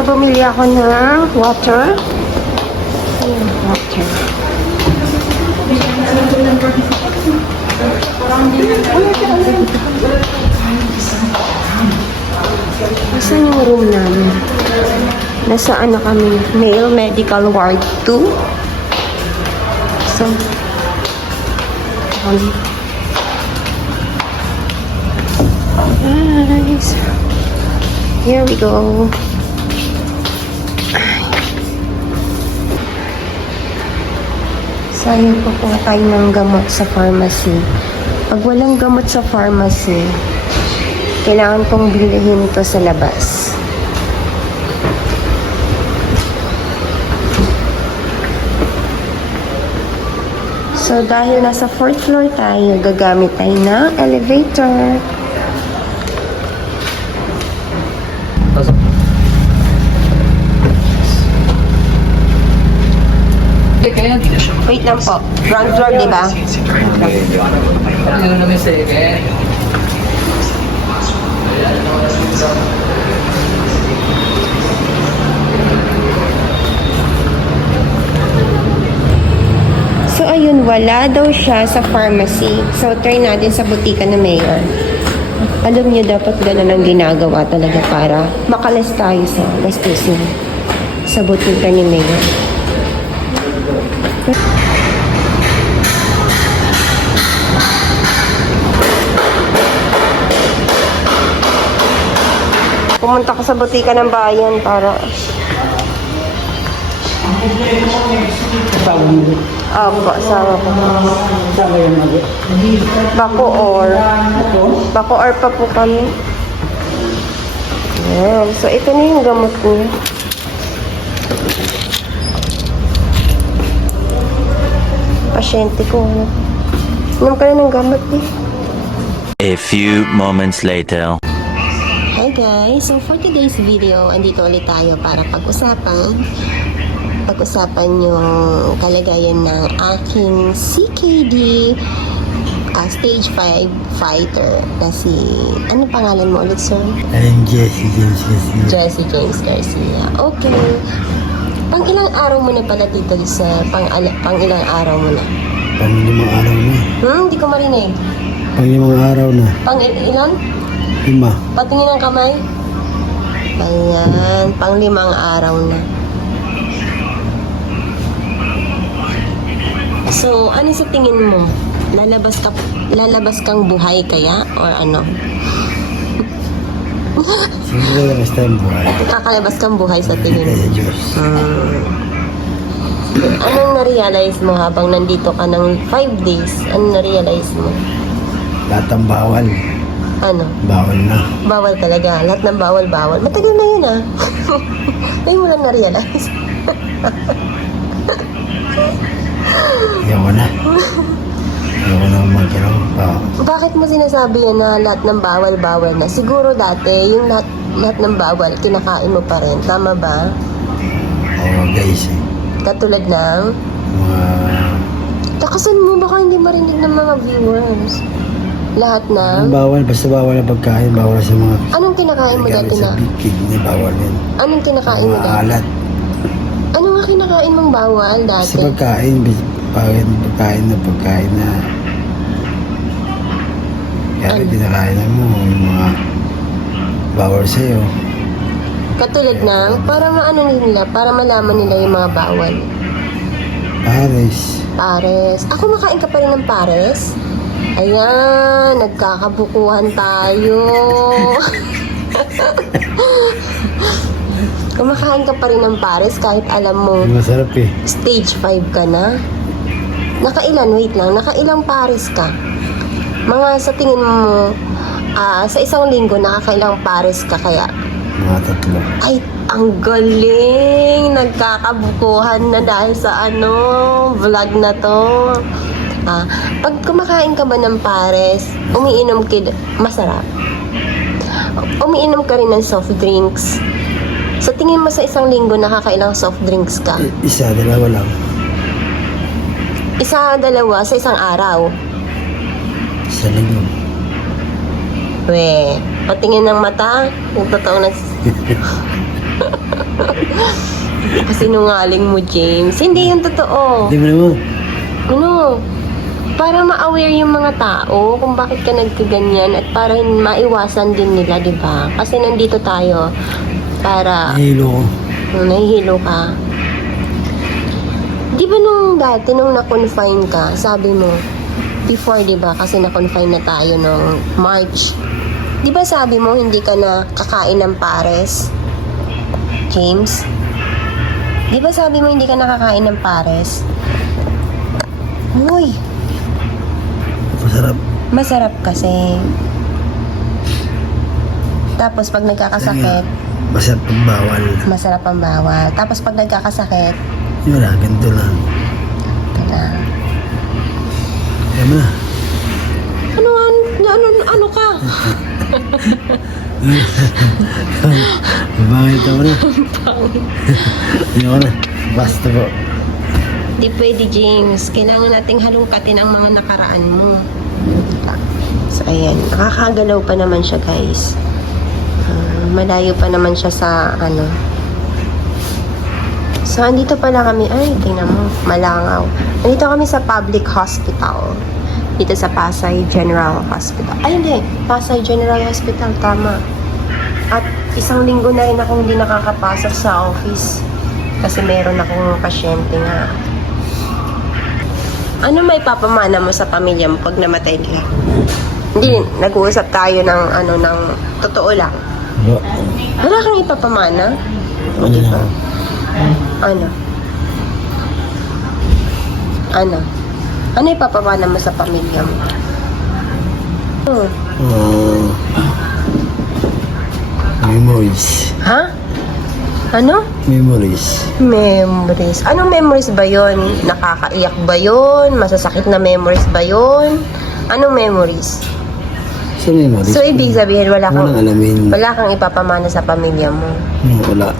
So, bumili ako ng water. Ayan, water. Nasaan yung room namin? Nasa ano kami? Male Medical Ward 2. So, guys, here we go. Sayang po po tayo ng gamot sa pharmacy. Pag walang gamot sa pharmacy, kailangan pong bilhin ito sa labas. So, dahil nasa 4th floor tayo, gagamit tayo ng elevator. Wait lang po. Ground floor, di ba? So, ayun, wala daw siya sa pharmacy. So, try natin sa butika ng mayor. Alam niyo, dapat gano'n ang ginagawa talaga para makalas tayo sa gastusin sa butika ni mayor. Pumunta ko sa butika ng bayan para... Opo, sama ko. Bako or pa po kami. Ayan. So, ito na yung gamot niya. Pasyente ko. Inom ka na ng gamot eh. A few moments later. Hi guys! So for today's video, andito ulit tayo para pag-usapan yung kalagayan ng aking CKD stage 5 fighter na si... Ano pangalan mo ulit, sir? Jesse James Garcia. Jesse James Garcia. Okay. Pang ilang araw mo na pala dito, sir? Pang ilang araw mo na? Pang 5 araw na. Hindi ko marinig. Pang 5 araw na. Pang ilan? 5. Patingin ang kamay. Ayan, pang 5 araw na. So, ano sa tingin mo? Lalabas kang buhay kaya? Or ano? Siguro na basta yung buhay. Kakalabas kang buhay sa tingin mo? Kaya Diyos. Anong na-realize mo habang nandito ka ng 5 days? Anong na-realize mo? Lahat ang bawal. Ano? Bawal na. Bawal talaga. Lahat ng bawal. Matagal na yun ah. Ngayon mo lang na-realize. Ayaw na. Ayaw na magkiraw pa. Bakit mo sinasabi yan na lahat ng bawal na? Siguro dati, yung lahat ng bawal, kinakain mo pa rin. Tama ba? Oo guys eh. Katulad ng... Mga... Takasan mo, baka hindi marinig ng mga viewers. Lahat Ang ng... bawal, basta bawal na pagkain. Bawal sa mga... Anong kinakain mo dati sa na? big kidney, bawal yun. Anong kinakain mo Mga dati? alat. Ano nga kinakain mong bawal Basta dati? pagkain na kaya Ano? kinakain na mo yung mga bawal sa'yo. Katulad ng... Para maano nila, para malaman nila yung mga bawal. Pares. Pares. Ako makain ka pa rin ng pares? Ayan, nagkakabukuhan tayo. Kumakain ka pa rin ng pares kahit alam mo Masarap eh. stage 5 ka na. Nakailang pares ka? Mga sa tingin mo, sa isang linggo nakakailang pares ka kaya? Mga 3. Ay, ang galing! Nagkakabukuhan na dahil sa vlog na to. Pag kumakain ka ba ng pares, umiinom ka, masarap. Umiinom ka rin ng soft drinks. Sa tingin mo sa isang linggo, nakakailang soft drinks ka? Isa, 2 lang. Isa, 2 sa isang araw. Sa linggo. Patingin ng mata, yung totoo na... Kasinungaling mo, James. Hindi yung totoo. Hindi mo naman. Ano? Para ma-aware yung mga tao kung bakit ka nagkaganyan at para maiwasan din nila, di ba? Kasi nandito tayo para Nahilo ko. nahihilo ka. Di ba nung dati, nung na-confine ka, sabi mo, before, di ba, kasi na-confine na tayo nung March. Di ba sabi mo, hindi ka na kakain ng pares? James? Di ba sabi mo, hindi ka nakakain ng pares? Uy, Masarap. masarap kasi. Tapos pag nagkakasakit, Masarap pang bawal. masarap ang bawal. Tapos pag nagkakasakit, Yun na, ganito lang. ito na. Kaya mo na. Ano ka? Bakit ako na? Hindi ako na. Basta po. Di pwede, James. Kailangan nating halungkatin ang mga nakaraan mo. So, ayan. Nakakagalaw pa naman siya, guys. Malayo pa naman siya sa, ano. So, andito pala kami. Ay, tingnan mo. Malangaw. Andito kami sa public hospital. Dito sa Pasay General Hospital. Ay, hindi. Pasay General Hospital. Tama. At isang linggo na rin akong hindi nakakapasok sa office. Kasi meron akong pasyente nga. Ano may papamana mo sa pamilya mo pag namatay nila? Hindi, nag-uusap tayo ng ano, ng totoo lang. Ba? Wala kang ipapamana? Ano na? Ano? Ano? Ano ipapamana mo sa pamilya mo? Memories. Ha? Ano? Memories. Memories. Anong memories ba yon? Nakakaiyak ba yon? Masasakit na memories ba yon? Anong memories? Sa memories. So, ibig sabihin, wala kang alamin. wala kang ipapamana sa pamilya mo. Wala.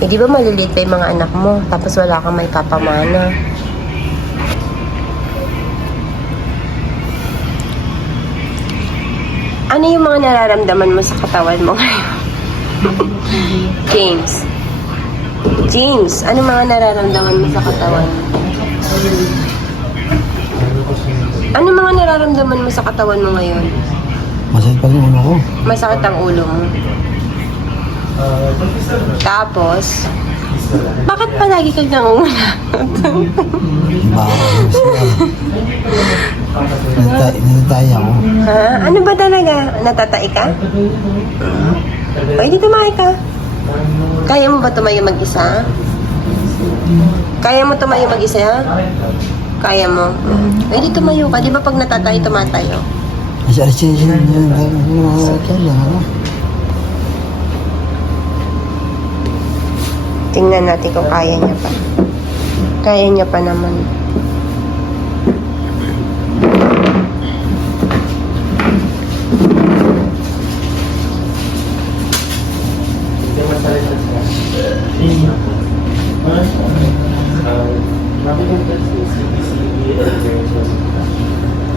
Eh, di ba maliliit pa yung mga anak mo, tapos wala kang may papamana? Ano yung mga nararamdaman mo sa katawan mo ngayon? James. James, ano mga nararamdaman mo sa katawan mo? Ano mga nararamdaman mo sa katawan mo ngayon? Masakit pa rin ulo ko. Masakit ang ulo mo. Tapos, bakit palagi kang nangunguna? Natatay ako. Ha? Ano ba talaga? Natatay ka? Pwede tumayo ka. Kaya mo ba tumayo mag-isa? Kaya mo tumayo mag-isa? Kaya mo? Pwede tumayo ka. Di ba pag natatay, tumatayo? Tingnan natin kung kaya niya pa. Kaya niya pa naman.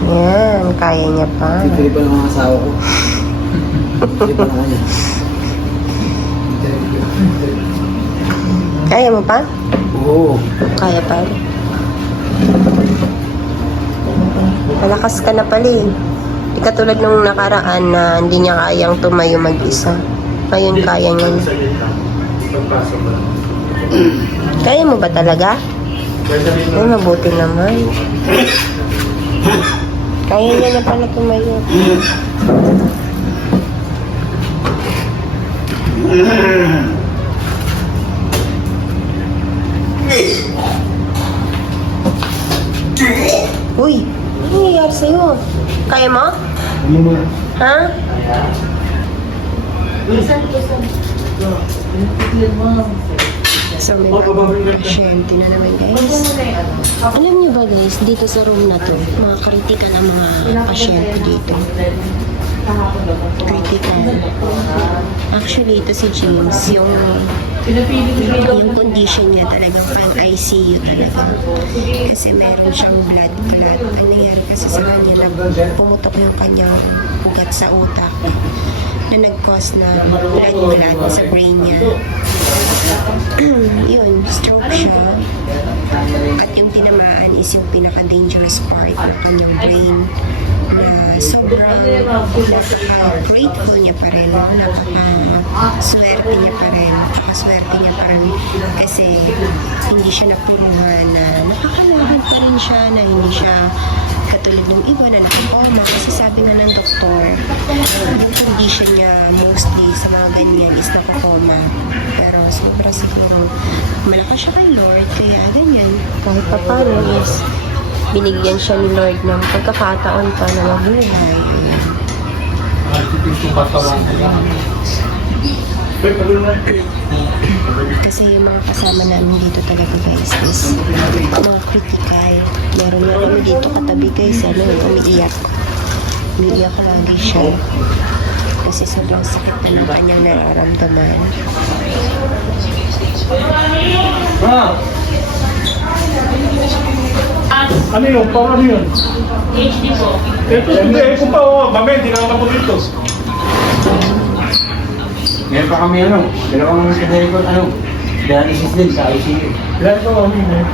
Yan, kaya niya pa. Hindi pa naman ang asawa ko. Hindi pa naman yan. Kaya mo pa? Oo. Kaya pa rin. Malakas ka na pala eh. Di katulad nung nakaraan na hindi niya kayang tumayo mag-isa. Ngayon kaya niya na. Kaya mo ba talaga? Ay, mabuti naman. Kaya niya na pala tumayo. Uy, ano nangyayari sa'yo? Kaya mo? Ano mo? Ha? So, may mga pasyente na naman, guys. Alam niyo ba, guys, dito sa room na to, mga kritikal ang mga pasyente dito. Critical. Actually, ito si James, yung condition niya talagang pang ICU talaga. Kasi meron siyang blood clot. Ang nangyari kasi sa kanya na pumutok yung kanyang ugat sa utak. na nag-cause na blood sa brain niya. Yun, stroke siya. At yung tinamaan is yung pinaka-dangerous part ng kanyang brain na sobrang napaka-grateful niya pa rin, napaka-swerte niya pa rin, kasi hindi siya napuruhan na nakakalakad pa rin siya, na hindi siya katulad ng iba na nakakoma, kasi sabi nga ng doktor, yung condition niya mostly sa mga ganyan is nakakoma. Pero sobra siguro malakas siya kay Lord, kaya ganyan. Kahit pa paano is binigyan siya ni Lord ng pagkakataon pa na mabuhay. Kasi yung mga kasama namin dito talaga guys is mga critical. Meron na kami dito katabi guys, umiiyak. Umiiyak lagi siya. Kasi sobrang sakit na ng kanyang nararamdaman. Ano yun? Paano yun? HD po. Ito, hindi. Ito pa, mamaya, hindi na ako po dito. Meron pa kami dalawang record, dialysis din sa ICU. Ilan pa kami, eh?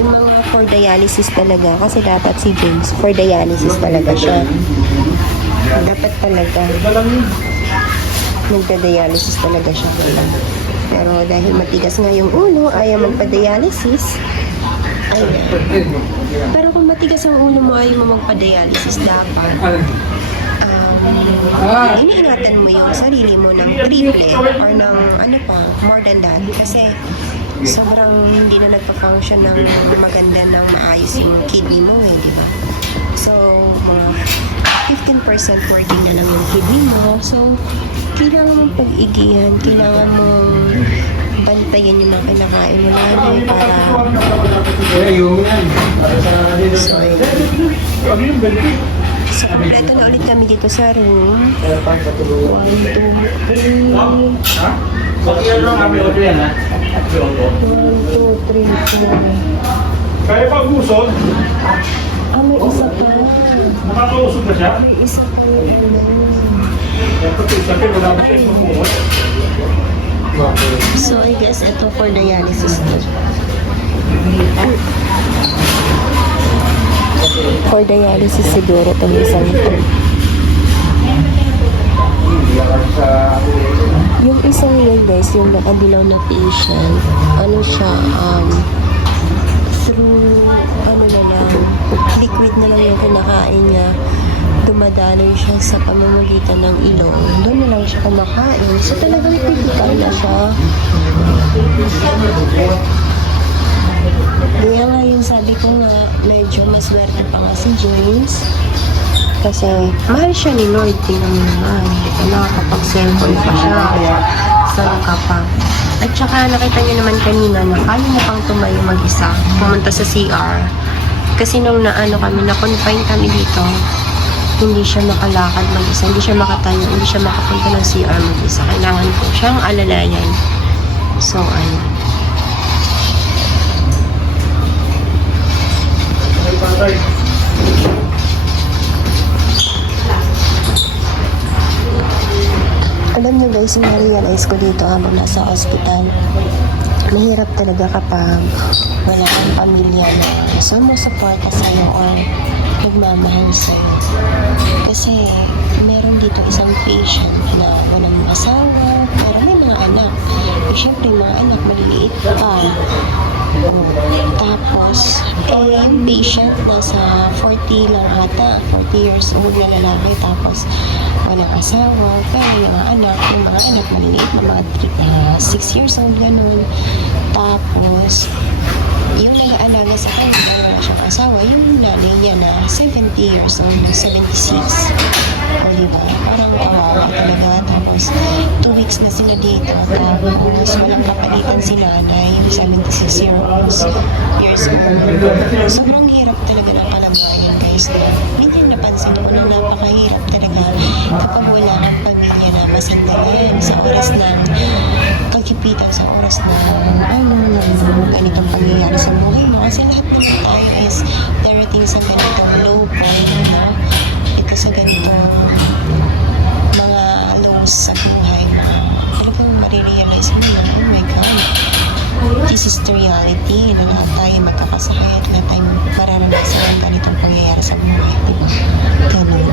Yung mga for dialysis talaga, kasi dapat si James for dialysis talaga siya. Dapat talaga. Nagda-dialysis talaga siya. Pero dahil matigas nga yung ulo, ayaw magpa-dialysis. Pero kung matigas ang ulo mo, ayaw mo magpa-dialysis, dapat iniingatan mo yung sarili mo ng triple or ng more than that. Kasi sobrang hindi na nagpa-function ng maganda ng maayos yung kidney mo di ba? So, mga 15% working na lang yung kidney mo. So, kailangan mong pag-igihan, kailangan mong bantayan yung mga kinakain mo nanay para so, kompleto na ulit kami dito sa room. 1, 2, 3 1, 2, 3 4 Kaya pag usod, may isa pa. nakakausod na siya. May isa pa Sabi, wala mo siya mamuha. So, I guess ito for dialysis to. For dialysis siguro itong isang ito. Yung isang yun guys, yung nakabilaw na patient, ano siya, through, na lang, liquid na lang yung kinakain niya. Dumadaloy siya sa pamamagitan ng ilong. Doon na lang siya kumakain. So talagang critical na siya. Kaya nga yung sabi ko nga, medyo maswerte pa nga si James. Kasi mahal siya ni Lord. Tingnan mo naman. Nakakapag-cellphone pa siya. Saan ka pa? At saka nakita niyo naman kanina na kaya mo pang tumayo mag-isa. Pumunta sa CR. Kasi nung na-confine kami dito, hindi siya makalakad mag-isa, hindi siya makatayo, hindi siya makapunta ng CR mag-isa. Kailangan ko siyang alalayan. So, ayun. Alam niyo guys, na-realize ko dito habang nasa hospital, mahirap talaga kapag wala kang pamilya na sumusuporta sa'yo or nagmamahal sa'yo. Kasi meron dito isang patient na walang asawa, pero may mga anak. E syempre, mga anak maliliit pa. Tapos, yung patient nasa 40 lang ata, 40 years old na lalaki, tapos walang asawa, pero yung mga anak maliliit na mga 6 years old, ganun. Tapos, yung nag-aalaga sa kanya, wala siyang asawa, yung nanay niya na 70 years old, 76. O diba? Parang kawawa talaga. Tapos, 2 weeks na sila dito. Tapos, walang kapalitan si nanay, 76 years old. Sobrang hirap talaga ng kalagayan, guys. Hindi napansin ko na napakahirap talaga kapag wala kang pamilya na masandalan sa oras ng magkipitan sa oras na ganitong pangyayari sa buhay mo. Kasi lahat naman tayo is darating sa ganitong low point, no? Ito sa ganitong mga lows sa buhay mo. Talagang marirealize mo na, oh my God, this is the reality na lahat tayo magkakasakit, lahat tayo mararanasan ang ganitong pangyayari sa buhay, diba? Ganun.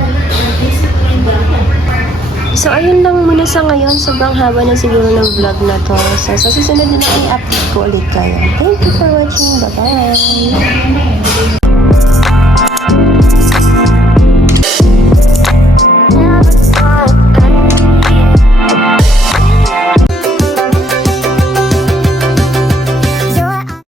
So, ayun lang muna sa ngayon. Sobrang haba na siguro ng vlog na to. So, sa susunod na i-update ko ulit kayo. Thank you for watching. Bye-bye!